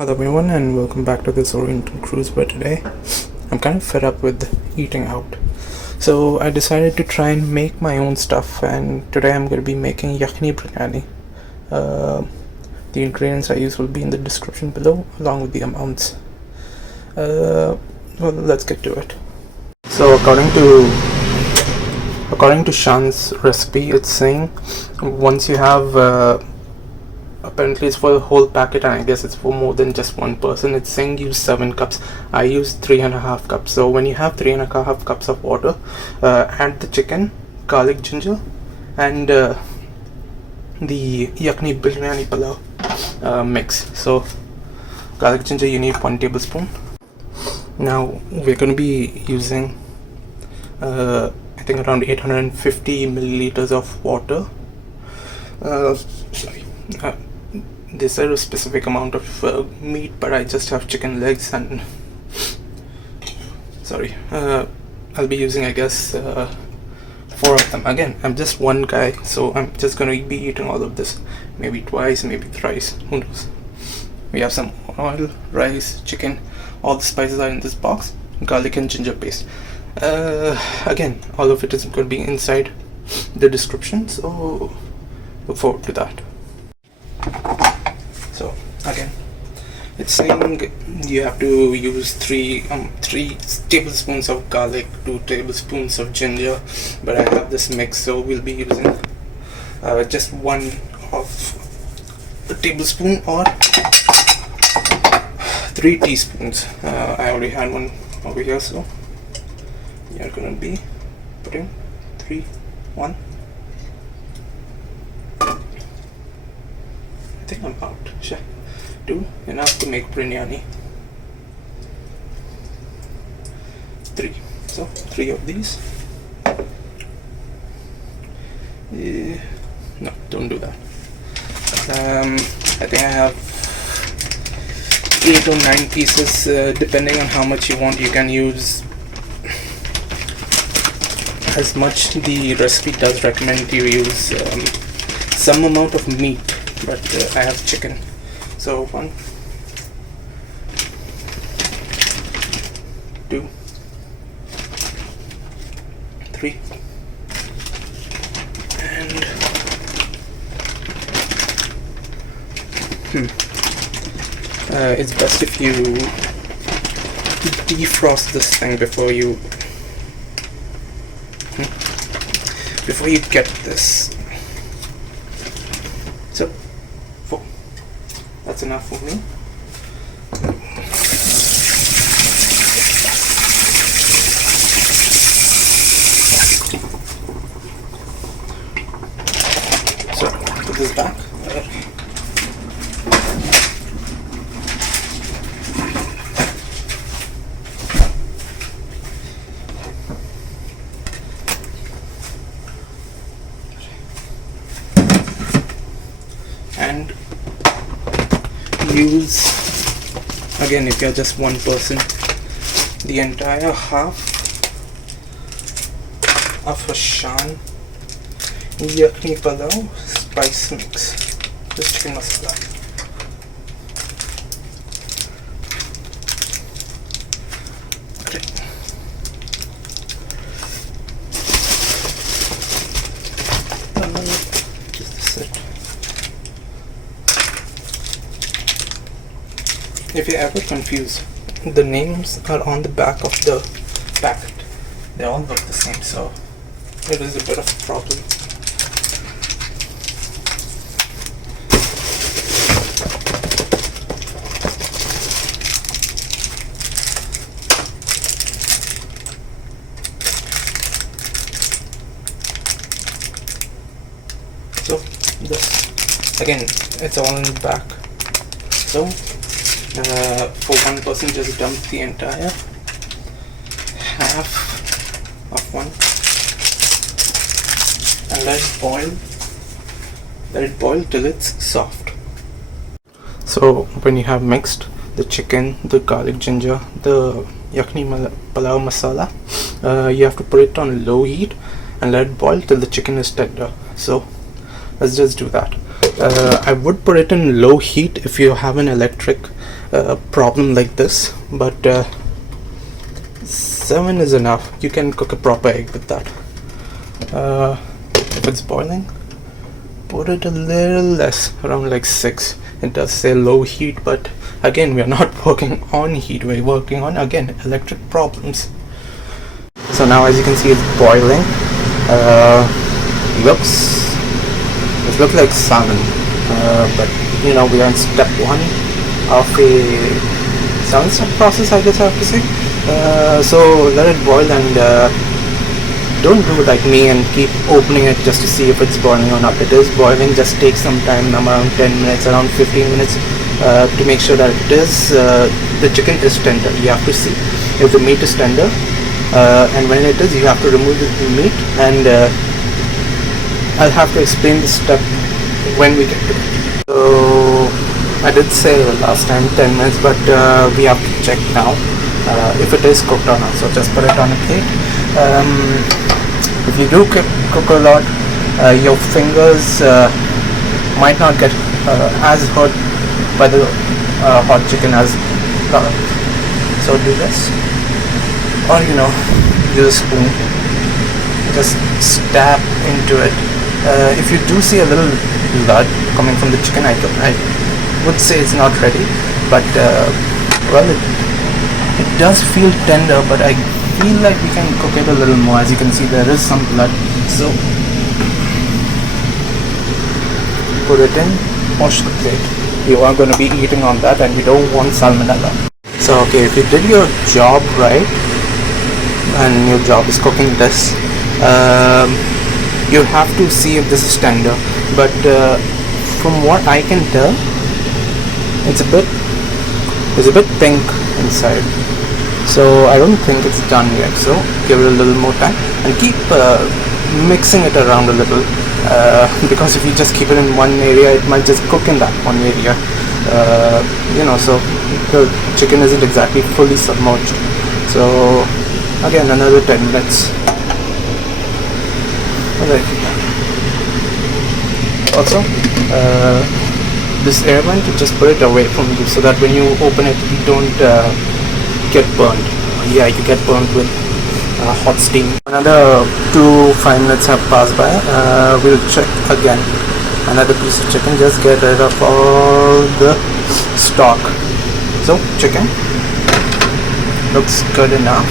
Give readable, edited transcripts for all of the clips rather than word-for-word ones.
Hello everyone and welcome back to this Oriental cruise. But today I'm kind of fed up with eating out, so I decided to try and make my own stuff, and today I'm going to be making yakhni biryani. The ingredients I use will be in the description below along with the amounts. Well, let's get to it. So according to Shan's recipe, it's saying once you have apparently it's for the whole packet, and I guess it's for more than just one person. It's saying use 7 cups. I use 3.5 cups. So when you have 3.5 cups of water, add the chicken, garlic, ginger, and the yakhni biryani pilau mix. So garlic, ginger, you need 1 tablespoon. Now we're going to be using I think around 850 milliliters of water. They said a specific amount of meat, but I just have chicken legs, and I'll be using, I guess, 4 of them. Again, I'm just one guy, so I'm just gonna be eating all of this, maybe twice, maybe thrice, who knows. We have some oil, rice, chicken, all the spices are in this box, garlic and ginger paste. Again, all of it is going to be inside the description, so look forward to that. So again, it's saying you have to use 3 tablespoons of garlic, 2 tablespoons of ginger, but I have this mix, so we'll be using just 1 of a tablespoon or 3 teaspoons. I already had one over here, so we are gonna be putting 1. I think I'm out. 2, enough to make biryani. 3. So 3 of these. No, don't do that. I think I have 8 or 9 pieces, depending on how much you want. You can use as much. The recipe does recommend you use some amount of meat, but I have chicken, so 1, 2, 3, and it's best if you defrost this thing before you get this. So 4. That's enough for me. So put this back. And use, again, if you're just one person, the entire half of a Shan yakhni pilau spice mix, this chicken masala. Okay. Just a sec. If you're ever confused, the names are on the back of the packet. They all look the same, so it is a bit of a problem. So this, again, it's all in the back. So for one person, just dump the entire half of one and let it boil till it's soft. So when you have mixed the chicken, the garlic, ginger, the yakhni pilau masala, you have to put it on low heat and let it boil till the chicken is tender. So let's just do that. I would put it in low heat if you have an electric problem like this, but 7 is enough. You can cook a proper egg with that. If it's boiling, put it a little less, around like 6. It does say low heat, but again, we are not working on heat, we're working on, again, electric problems. So now as you can see, it's boiling. It looks like salmon, but you know, we are in step 1 of a 7-step process, I guess I have to say. So let it boil, and don't do like me and keep opening it just to see if it's boiling or not. It is boiling. Just take some time, around 10 minutes, around 15 minutes, to make sure that it is the chicken is tender. You have to see if the meat is tender, and when it is, you have to remove the meat, and I'll have to explain this step when we get to it. So I did say last time 10 minutes, but we have to check now if it is cooked or not. So just put it on a plate. If you do cook a lot, your fingers might not get as hurt by the hot chicken as lard. So do this, or you know, use a spoon, just stab into it. If you do see a little blood coming from the chicken, I would say it's not ready, but well, it does feel tender, but I feel like we can cook it a little more. As you can see, there is some blood, so put it in, wash the plate. You are going to be eating on that, and we don't want salmonella. So okay, if you did your job right and your job is cooking this, you have to see if this is tender, but from what I can tell, it's a bit pink inside, so I don't think it's done yet. So give it a little more time and keep mixing it around a little, because if you just keep it in one area, it might just cook in that one area, you know, so the chicken isn't exactly fully submerged. So again, another 10 minutes. Alright. Also, this air vent, just put it away from you so that when you open it, you don't get burned. Yeah, you get burned with hot steam. Another 5 minutes have passed by. We'll check again. Another piece of chicken. Just get rid of all the stock. So chicken looks good enough.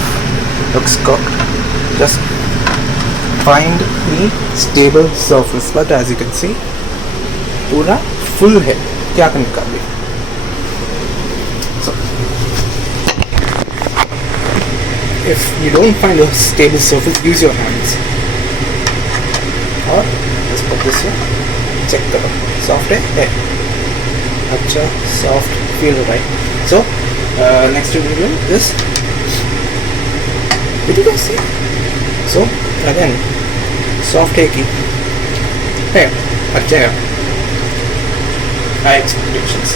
Looks cooked. Just find the stable surface, but as you can see, पूरा full है. क्या करने का भी. So if you don't find a stable surface, use your hands, or let's put this here. Check करो. Soft है. अच्छा, soft, feel right. So next ingredient is, did you guys see? So again, soft है कि है, अच्छा है. High expectations.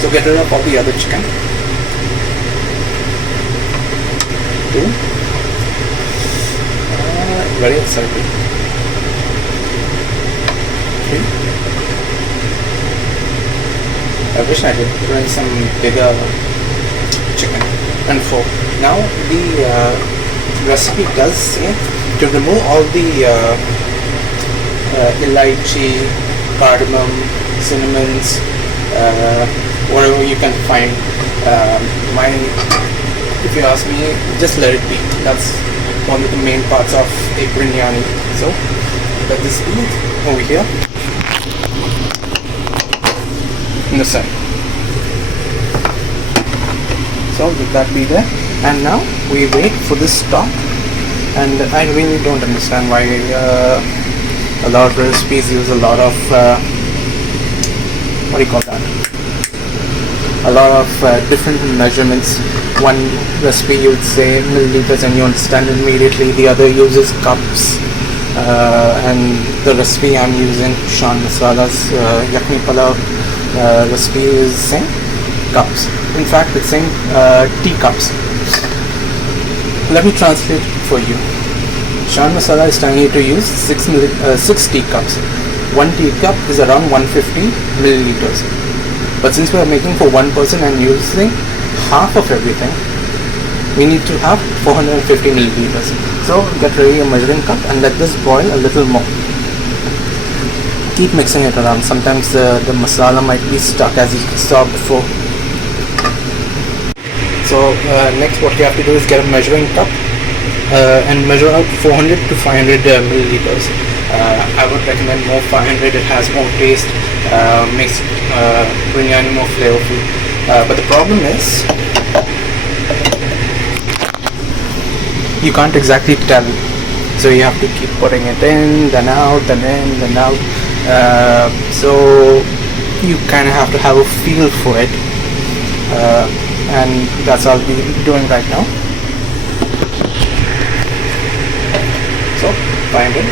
So get rid of all the other chicken. 2. Very excited. 3. I wish I did bring some bigger chicken. And 4. Now the recipe does say to remove all the elaichi, cardamom, cinnamons, whatever you can find. If you ask me, just let it be. That's one of the main parts of a biryani. So let this be over here in the side. So let that be there, and now we wait for this stock. And I really don't understand why a lot of recipes use a lot of what do you call that? A lot of different measurements. One recipe you would say milliliters and you understand immediately. The other uses cups, and the recipe I'm using, Shan Yakhni Pilau recipe, is same cups. In fact, it's saying teacups. Let me translate for you. Shan Masala is telling you to use 6 teacups. 1 teacup is around 150 milliliters. But since we are making for one person and using half of everything, we need to have 450 milliliters. So get ready a measuring cup and let this boil a little more. Keep mixing it around. Sometimes the masala might be stuck, as you saw before. So next what you have to do is get a measuring cup and measure out 400 to 500 milliliters. I would recommend more 500. It has more taste, makes biryani more flavorful. But the problem is you can't exactly tell, so you have to keep putting it in, then out, then in, then out. So you kind of have to have a feel for it, and that's what I'll be doing right now. So 500.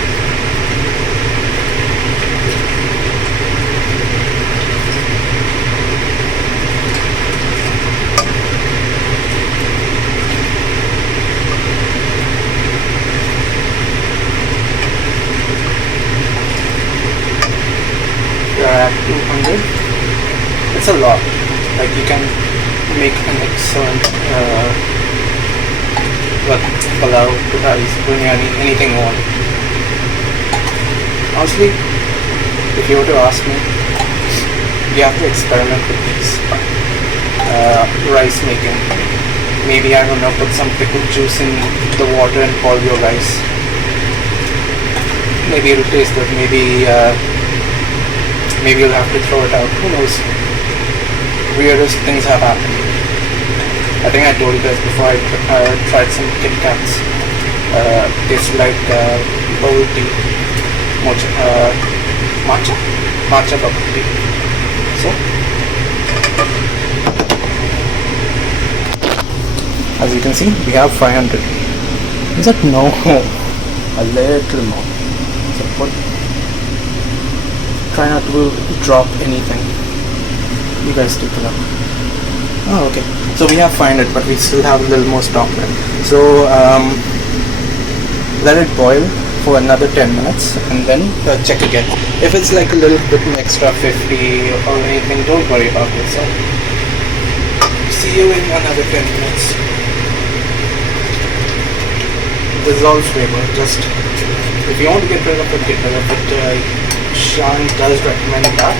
At 200. It's a lot. Like, you can make an excellent palau, rice, biryani, anything you want. Honestly, if you were to ask me, you have to experiment with these rice making. Maybe, I don't know, put some pickled juice in the water and boil your rice. Maybe it'll taste good. Maybe you'll have to throw it out. Who knows? Weirdest things have happened. I think I told you guys before, I tried some Kit Kats. Tastes like bubble tea. Matcha bubble tea. So, as you can see, we have 500. Is that no? A little more. So try not to drop anything. You guys take a look. Oh, okay. So we have 500, but we still have a little more stock left. So let it boil for another 10 minutes and then check again. If it's like a little bit extra 50 or anything, don't worry about it. So see you in another 10 minutes. Dissolve flavor. Just if you want to get rid of it, get rid of it. Shan does recommend that,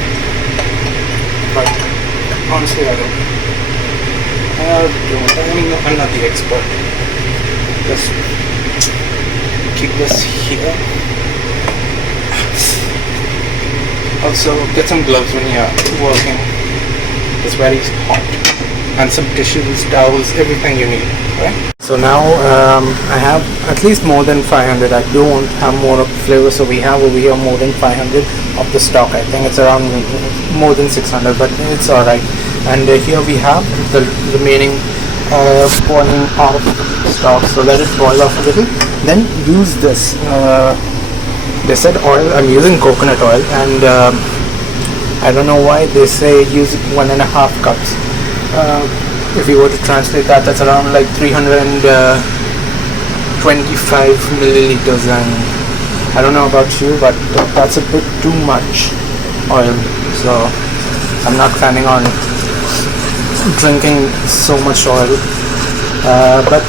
but honestly I don't. I'm not the expert. Just keep this here. Also, get some gloves when you're working. It's very hot. And some tissues, towels, everything you need, right? So now I have at least more than 500. I don't have more of flavor, so we have over here more than 500 of the stock. I think it's around more than 600, but it's alright. And here we have the remaining boiling off stock. So let it boil off a little. Then use this. They said oil. I'm using coconut oil, and I don't know why they say use 1.5 cups. If you were to translate that, that's around like 325 milliliters, and I don't know about you, but that's a bit too much oil, so I'm not planning on drinking so much oil, but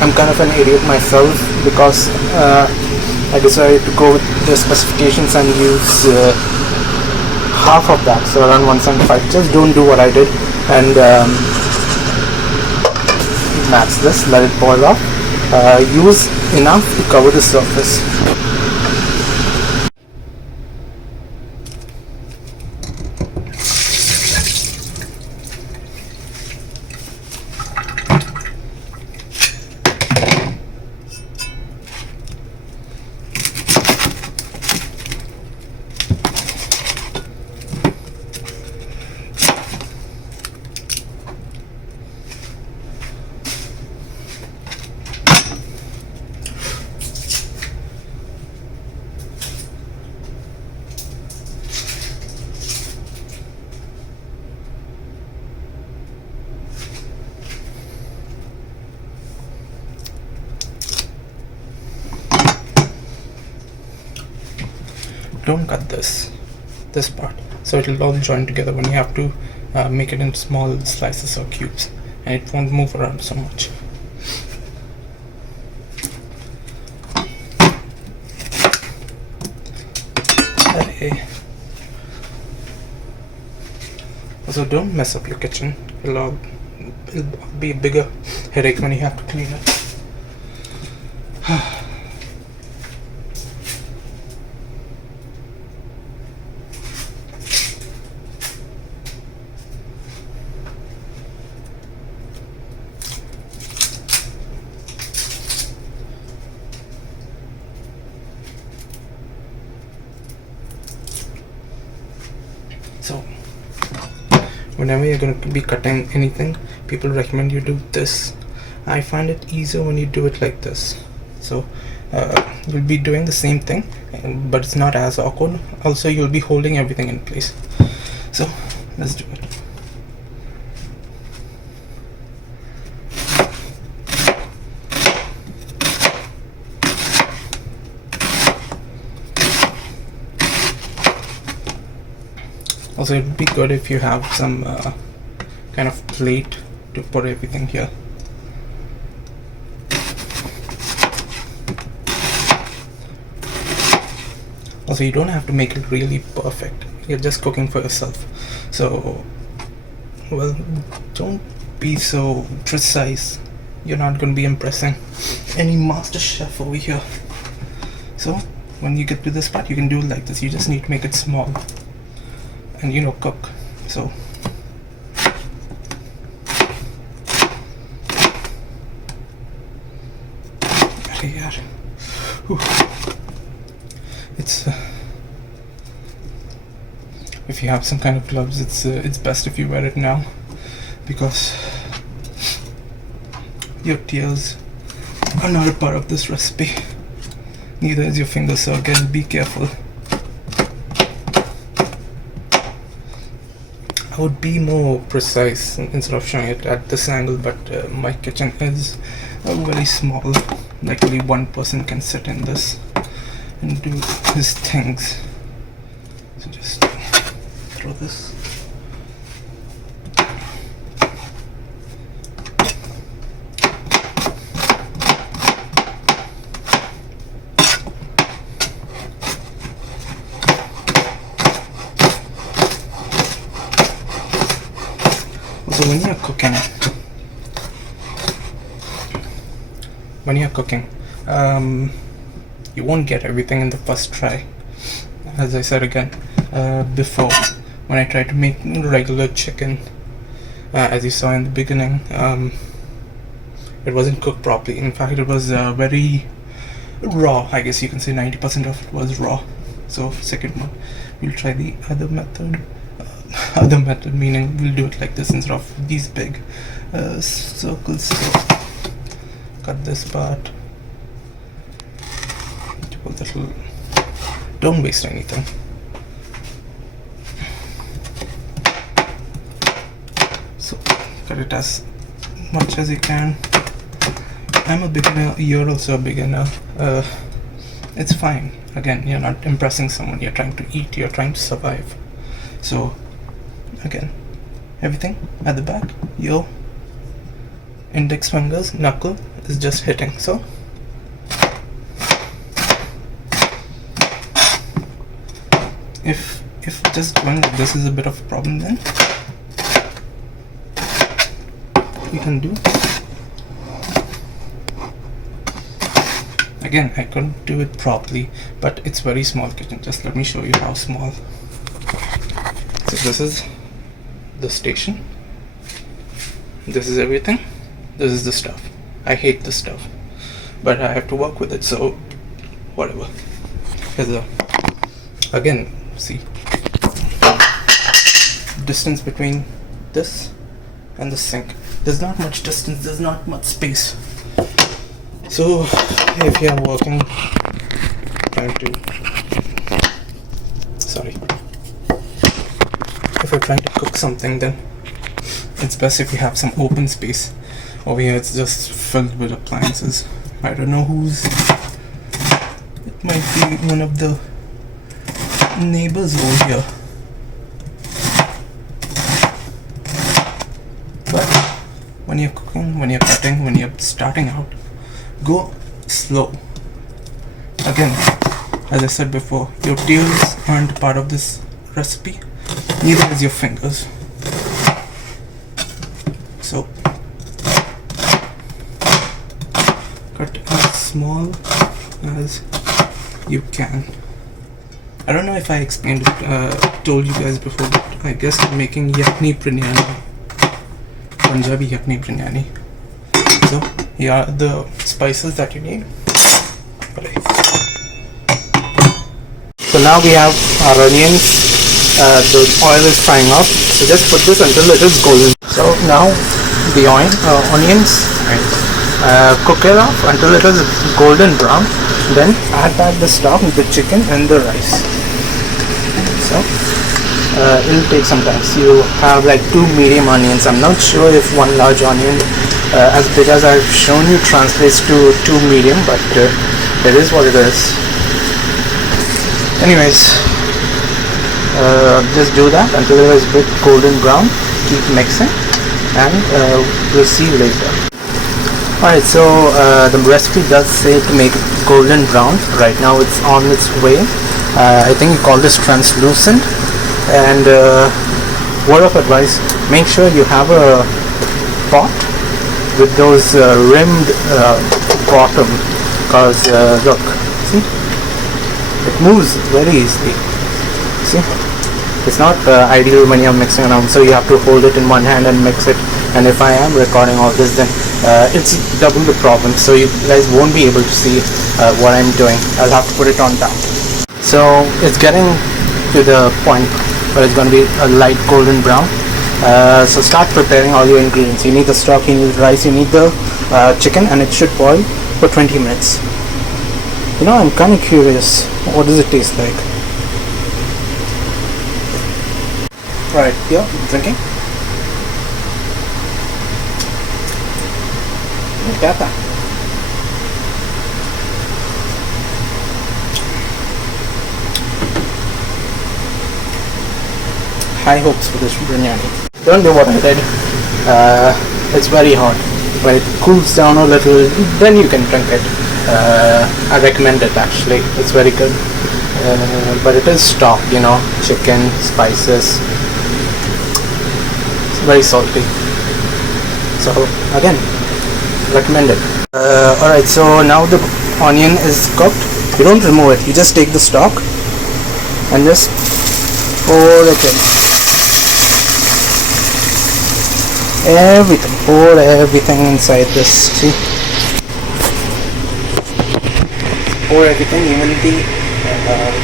I'm kind of an idiot myself because I decided to go with the specifications and use half of that, so around 175. Just don't do what I did and match this, let it boil off, use enough to cover the surface. Don't cut this part. so it'll all join together when you have to make it in small slices or cubes, and it won't move around so much. Hey. Also, don't mess up your kitchen. It'll be a bigger headache when you have to clean it. So, whenever you're going to be cutting anything, people recommend you do this. I find it easier when you do it like this. So, you'll be doing the same thing, but it's not as awkward. Also, you'll be holding everything in place. So, let's do it. Also, it would be good if you have some kind of plate to put everything here. Also, you don't have to make it really perfect. You're just cooking for yourself. So, well, don't be so precise. You're not going to be impressing any master chef over here. So, when you get to this part, you can do it like this. You just need to make it small. And cook. So it's if you have some kind of gloves, it's best if you wear it now, because your tears are not a part of this recipe. Neither is your fingers, so again, be careful. I would be more precise instead of showing it at this angle, but my kitchen is very small. Like only one person can sit in this and do his things. So just throw this. So when you're cooking, you won't get everything in the first try. As I said again before, when I tried to make regular chicken, as you saw in the beginning, it wasn't cooked properly. In fact, it was very raw. I guess you can say 90% of it was raw. So second one, we'll try the other method. Other method meaning we'll do it like this instead of these big circles. So cut this part. Do a little. Don't waste anything. So cut it as much as you can. I'm a beginner. You're also a beginner. It's fine. Again, you're not impressing someone. You're trying to eat. You're trying to survive. So again, everything at the back, your index fingers, knuckle is just hitting. So if just going like this is a bit of a problem, then you can do. Again, I couldn't do it properly, but it's very small kitchen. Just let me show you how small. So this is the station. This is everything. This is the stuff. I hate this stuff, but I have to work with it, so whatever. Because again, see, distance between this and the sink. There's not much distance. There's not much space. So if you are working, trying to, sorry. If you're trying to cook something, then it's best if you have some open space. Over here it's just filled with appliances. I don't know whose. It might be one of the neighbors over here. when you're cooking, when you're cutting, when you're starting out, go slow. Again, as I said before, your tools aren't part of this recipe, neither is your fingers. So cut as small as you can. I don't know if I explained it, told you guys before, but I guess I'm making yakhni biryani, Punjabi yakhni biryani. So here are the spices that you need. So now we have our onions. The oil is frying up. So just put this until it is golden. So now the onions, cook it up until it is golden brown. Then add back the stock, the chicken and the rice. So it'll take some time. So you have like 2 medium onions. I'm not sure if 1 large onion as big as I've shown you translates to 2 medium, but it is what it is. Anyways, just do that until it is a bit golden brown. Keep mixing and we'll see you later. Alright, so the recipe does say to make it golden brown. Right now it's on its way. I think you call this translucent. And word of advice, make sure you have a pot with those rimmed bottom, because look, see, it moves very easily. See, it's not ideal when you're mixing around, so you have to hold it in one hand and mix it. And if I am recording all this, then it's double the problem, so you guys won't be able to see what I'm doing. I'll have to put it on top. So it's getting to the point where it's going to be a light golden brown. So start preparing all your ingredients. You need the stock, you need the rice, you need the chicken, and it should boil for 20 minutes. You know, I'm kind of curious, what does it taste like? Right, here, drinking. Look at that. High hopes for this biryani. Don't do what I did. It's very hot. When it cools down a little, then you can drink it. I recommend it actually. It's very good. But it is stock, you know, chicken, spices. It's very salty. So again, recommend it. Alright, so now the onion is cooked. You don't remove it. You just take the stock and just pour it in. Everything, pour everything inside this. See, pour everything, even the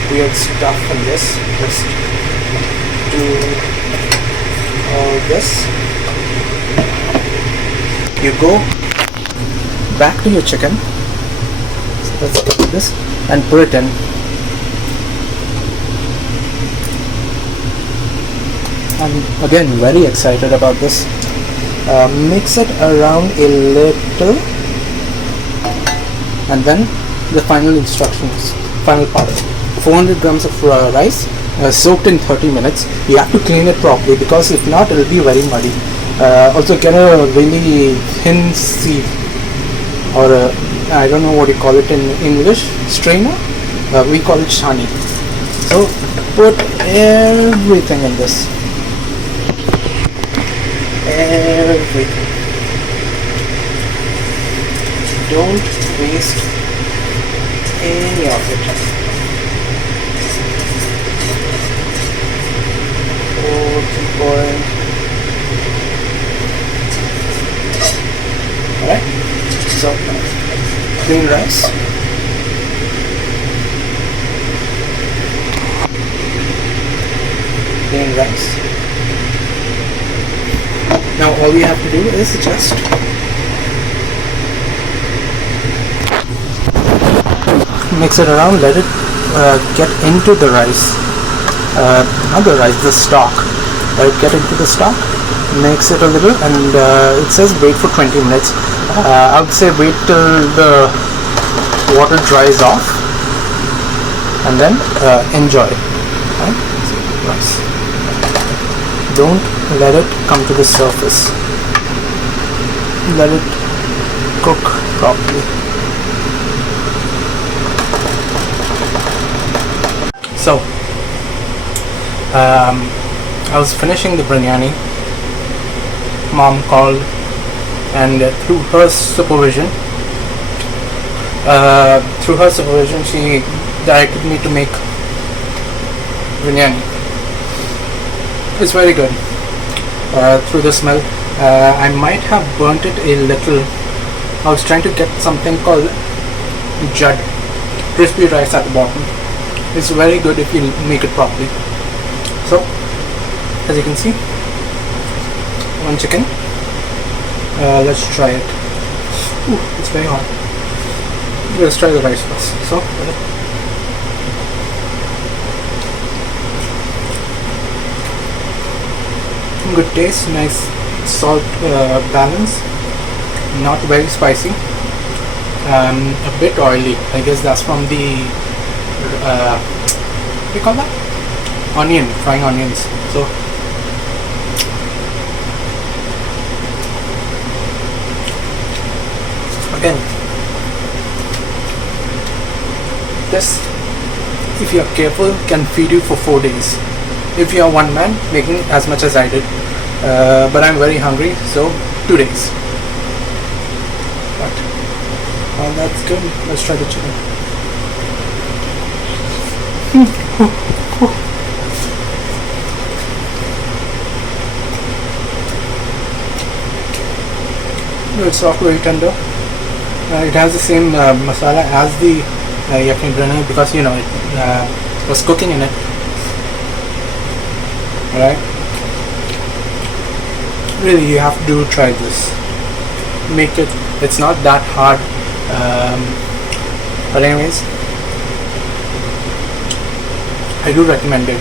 weird stuff in this. Just do all this. You go back to your chicken. So let's take this and put it in. I'm again very excited about this. Mix it around a little, and then the final instructions, final part. 400 grams of rice soaked in 30 minutes. You have to clean it properly, because if not, it will be very muddy. Also get a really thin sieve, or I don't know what you call it in English, strainer. We call it shani. So put everything in this. Everything. Don't waste any of it. Oh, keep pouring. Alright, so clean rice. Clean rice. Now all we have to do is just mix it around, let it get into the rice, not the rice, the stock. Let it get into the stock, mix it a little, and it says wait for 20 minutes. I would say wait till the water dries off, and then enjoy. Right? So, rice. Don't let it come to the surface. let it cook properly. So I was finishing the biryani. Mom called, and through her supervision, she directed me to make biryani. It's very good. Through the smell, I might have burnt it a little. I was trying to get something called jud, crispy rice at the bottom. It's very good if you make it properly. So, as you can see, one chicken. Let's try it. Ooh, it's very hot. Let's try the rice first. So, good taste, nice salt balance, not very spicy, a bit oily. I guess that's from the what do you call that? Frying onions. So again, this, if you are careful, can feed you for 4 days. If you are one man making as much as I did, but I'm very hungry, so 2 days. But that's good. Let's try the chicken. It's soft, very tender. It has the same masala as the yakni biryani, because you know it was cooking in it. Alright, really you have to try this. Make it. It's not that hard. But anyways, I do recommend it.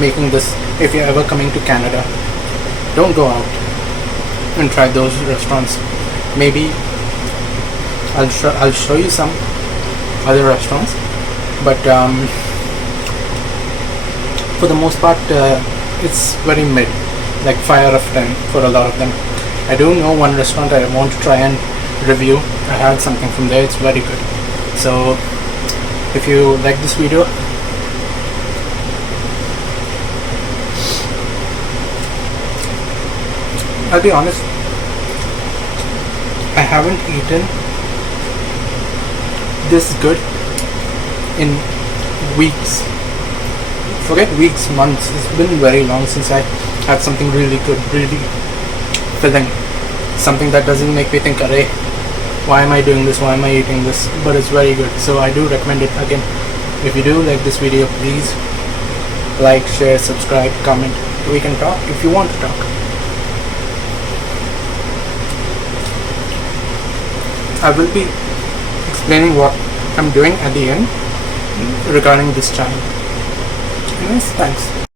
Making this, if you're ever coming to Canada, don't go out and try those restaurants. Maybe I'll show you some other restaurants, but for the most part it's very mid, like 5 out of 10 for a lot of them. I do know one restaurant I want to try and review. I had something from there, it's very good. So if you like this video, I'll be honest, I haven't eaten this good in weeks. Forget weeks, months. It's been very long since I had something really good, really filling. Something that doesn't make me think, array, why am I doing this? Why am I eating this? But it's very good. So I do recommend it. Again, if you do like this video, please like, share, subscribe, comment. We can talk if you want to talk. I will be explaining what I'm doing at the end regarding this channel. Anyways, thanks.